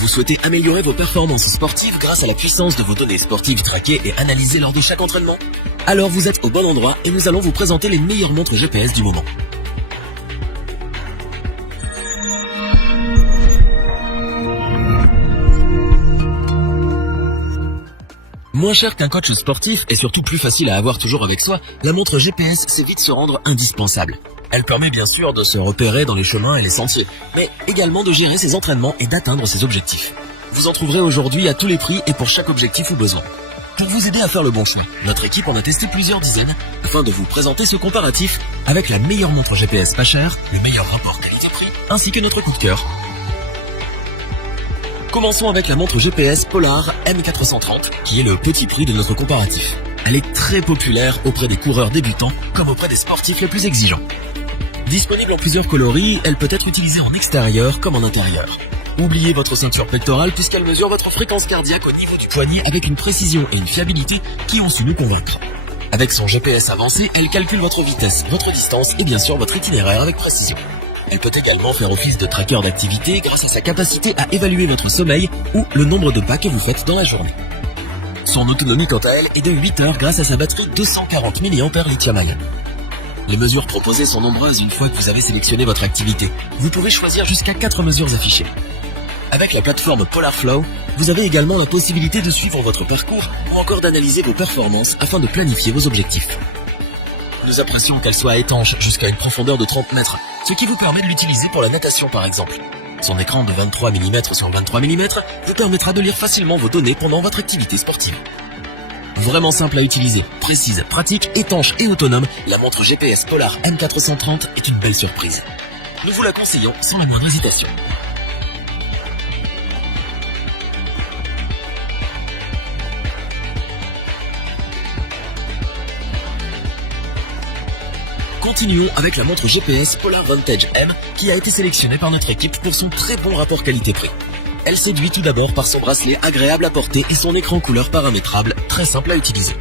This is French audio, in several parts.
Vous souhaitez améliorer vos performances sportives grâce à la puissance de vos données sportives traquées et analysées lors de chaque entraînement? Alors vous êtes au bon endroit et nous allons vous présenter les meilleures montres GPS du moment. Moins cher qu'un coach sportif et surtout plus facile à avoir toujours avec soi, la montre GPS sait vite se rendre indispensable. Elle permet bien sûr de se repérer dans les chemins et les sentiers, mais également de gérer ses entraînements et d'atteindre ses objectifs. Vous en trouverez aujourd'hui à tous les prix et pour chaque objectif ou besoin. Pour vous aider à faire le bon choix, notre équipe en a testé plusieurs dizaines afin de vous présenter ce comparatif avec la meilleure montre GPS pas chère, le meilleur rapport qualité-prix ainsi que notre coup de cœur. Commençons avec la montre GPS Polar M430 qui est le petit prix de notre comparatif. Elle est très populaire auprès des coureurs débutants comme auprès des sportifs les plus exigeants. Disponible en plusieurs coloris, elle peut être utilisée en extérieur comme en intérieur. Oubliez votre ceinture pectorale puisqu'elle mesure votre fréquence cardiaque au niveau du poignet avec une précision et une fiabilité qui ont su nous convaincre. Avec son GPS avancé, elle calcule votre vitesse, votre distance et bien sûr votre itinéraire avec précision. Elle peut également faire office de tracker d'activité grâce à sa capacité à évaluer votre sommeil ou le nombre de pas que vous faites dans la journée. Son autonomie quant à elle est de 8 heures grâce à sa batterie 240 mAh lithium-ion. Les mesures proposées sont nombreuses une fois que vous avez sélectionné votre activité. Vous pourrez choisir jusqu'à 4 mesures affichées. Avec la plateforme PolarFlow, vous avez également la possibilité de suivre votre parcours ou encore d'analyser vos performances afin de planifier vos objectifs. Nous apprécions qu'elle soit étanche jusqu'à une profondeur de 30 mètres, ce qui vous permet de l'utiliser pour la natation par exemple. Son écran de 23 mm sur 23 mm vous permettra de lire facilement vos données pendant votre activité sportive. Vraiment simple à utiliser, précise, pratique, étanche et autonome, la montre GPS Polar M430 est une belle surprise. Nous vous la conseillons sans la moindre hésitation. Continuons avec la montre GPS Polar Vantage M qui a été sélectionnée par notre équipe pour son très bon rapport qualité-prix. Elle séduit tout d'abord par son bracelet agréable à porter et son écran couleur paramétrable très simple à utiliser.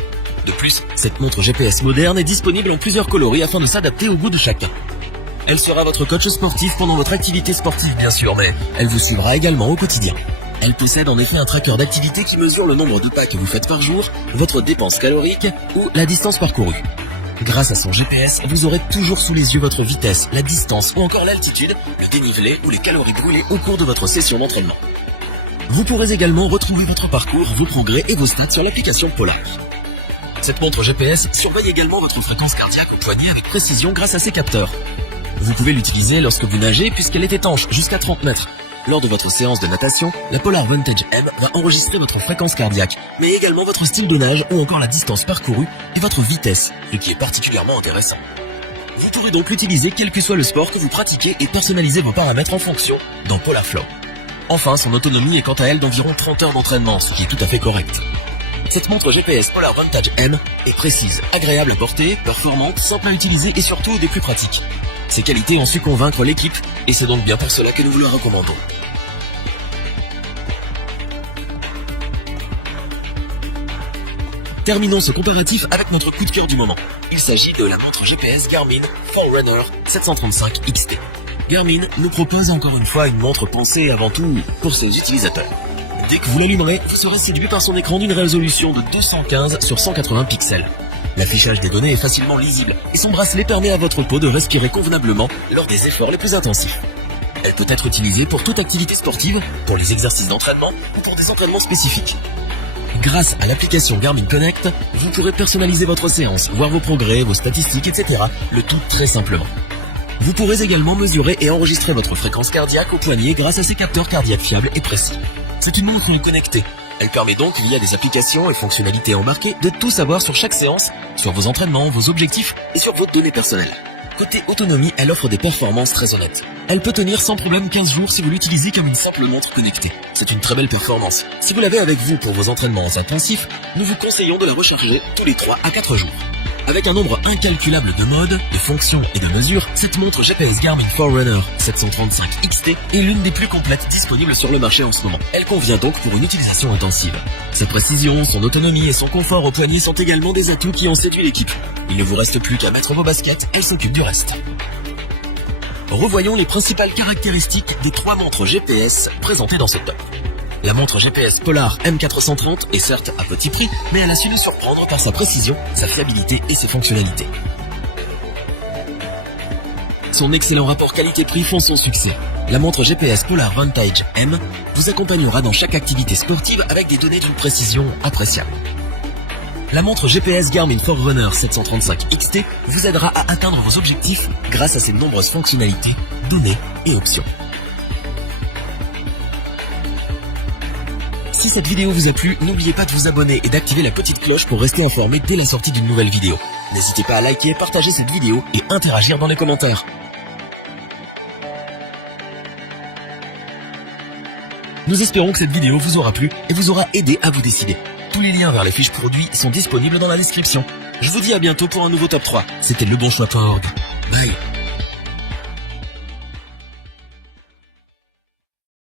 De plus, cette montre GPS moderne est disponible en plusieurs coloris afin de s'adapter au goût de chacun. Elle sera votre coach sportif pendant votre activité sportive bien sûr, mais elle vous suivra également au quotidien. Elle possède en effet un tracker d'activité qui mesure le nombre de pas que vous faites par jour, votre dépense calorique ou la distance parcourue. Grâce à son GPS, vous aurez toujours sous les yeux votre vitesse, la distance ou encore l'altitude, le dénivelé ou les calories brûlées au cours de votre session d'entraînement. Vous pourrez également retrouver votre parcours, vos progrès et vos stats sur l'application Polar. Cette montre GPS surveille également votre fréquence cardiaque au poignet avec précision grâce à ses capteurs. Vous pouvez l'utiliser lorsque vous nagez puisqu'elle est étanche jusqu'à 30 mètres. Lors de votre séance de natation, la Polar Vantage M va enregistrer votre fréquence cardiaque, mais également votre style de nage ou encore la distance parcourue et votre vitesse, ce qui est particulièrement intéressant. Vous pourrez donc l'utiliser quel que soit le sport que vous pratiquez et personnaliser vos paramètres en fonction dans PolarFlow. Enfin, son autonomie est quant à elle d'environ 30 heures d'entraînement, ce qui est tout à fait correct. Cette montre GPS Polar Vantage M est précise, agréable à porter, performante, simple à utiliser et surtout des plus pratiques. Ses qualités ont su convaincre l'équipe et c'est donc bien pour cela que nous vous la recommandons. Terminons ce comparatif avec notre coup de cœur du moment. Il s'agit de la montre GPS Garmin Forerunner 735 XT. Garmin nous propose encore une fois une montre pensée avant tout pour ses utilisateurs. Dès que vous l'allumerez, vous serez séduit par son écran d'une résolution de 215 sur 180 pixels. L'affichage des données est facilement lisible et son bracelet permet à votre peau de respirer convenablement lors des efforts les plus intensifs. Elle peut être utilisée pour toute activité sportive, pour les exercices d'entraînement ou pour des entraînements spécifiques. Grâce à l'application Garmin Connect, vous pourrez personnaliser votre séance, voir vos progrès, vos statistiques, etc. Le tout très simplement. Vous pourrez également mesurer et enregistrer votre fréquence cardiaque au poignet grâce à ses capteurs cardiaques fiables et précis. C'est une montre connectée. Elle permet donc, via des applications et fonctionnalités embarquées, de tout savoir sur chaque séance, sur vos entraînements, vos objectifs et sur vos données personnelles. Côté autonomie, elle offre des performances très honnêtes. Elle peut tenir sans problème 15 jours si vous l'utilisez comme une simple montre connectée. C'est une très belle performance. Si vous l'avez avec vous pour vos entraînements intensifs, nous vous conseillons de la recharger tous les 3 à 4 jours. Avec un nombre incalculable de modes, de fonctions et de mesures, cette montre GPS Garmin Forerunner 735 XT est l'une des plus complètes disponibles sur le marché en ce moment. Elle convient donc pour une utilisation intensive. Ses précisions, son autonomie et son confort au poignet sont également des atouts qui ont séduit l'équipe. Il ne vous reste plus qu'à mettre vos baskets, elle s'occupe du reste. Revoyons les principales caractéristiques des 3 montres GPS présentées dans ce top. La montre GPS Polar M430 est certes à petit prix, mais elle a su nous surprendre par sa précision, sa fiabilité et ses fonctionnalités. Son excellent rapport qualité-prix font son succès. La montre GPS Polar Vantage M vous accompagnera dans chaque activité sportive avec des données d'une précision appréciable. La montre GPS Garmin Forerunner 735 XT vous aidera à atteindre vos objectifs grâce à ses nombreuses fonctionnalités, données et options. Si cette vidéo vous a plu, n'oubliez pas de vous abonner et d'activer la petite cloche pour rester informé dès la sortie d'une nouvelle vidéo. N'hésitez pas à liker, partager cette vidéo et interagir dans les commentaires. Nous espérons que cette vidéo vous aura plu et vous aura aidé à vous décider. Tous les liens vers les fiches produits sont disponibles dans la description. Je vous dis à bientôt pour un nouveau top 3. C'était lebonchoix.org. Bye.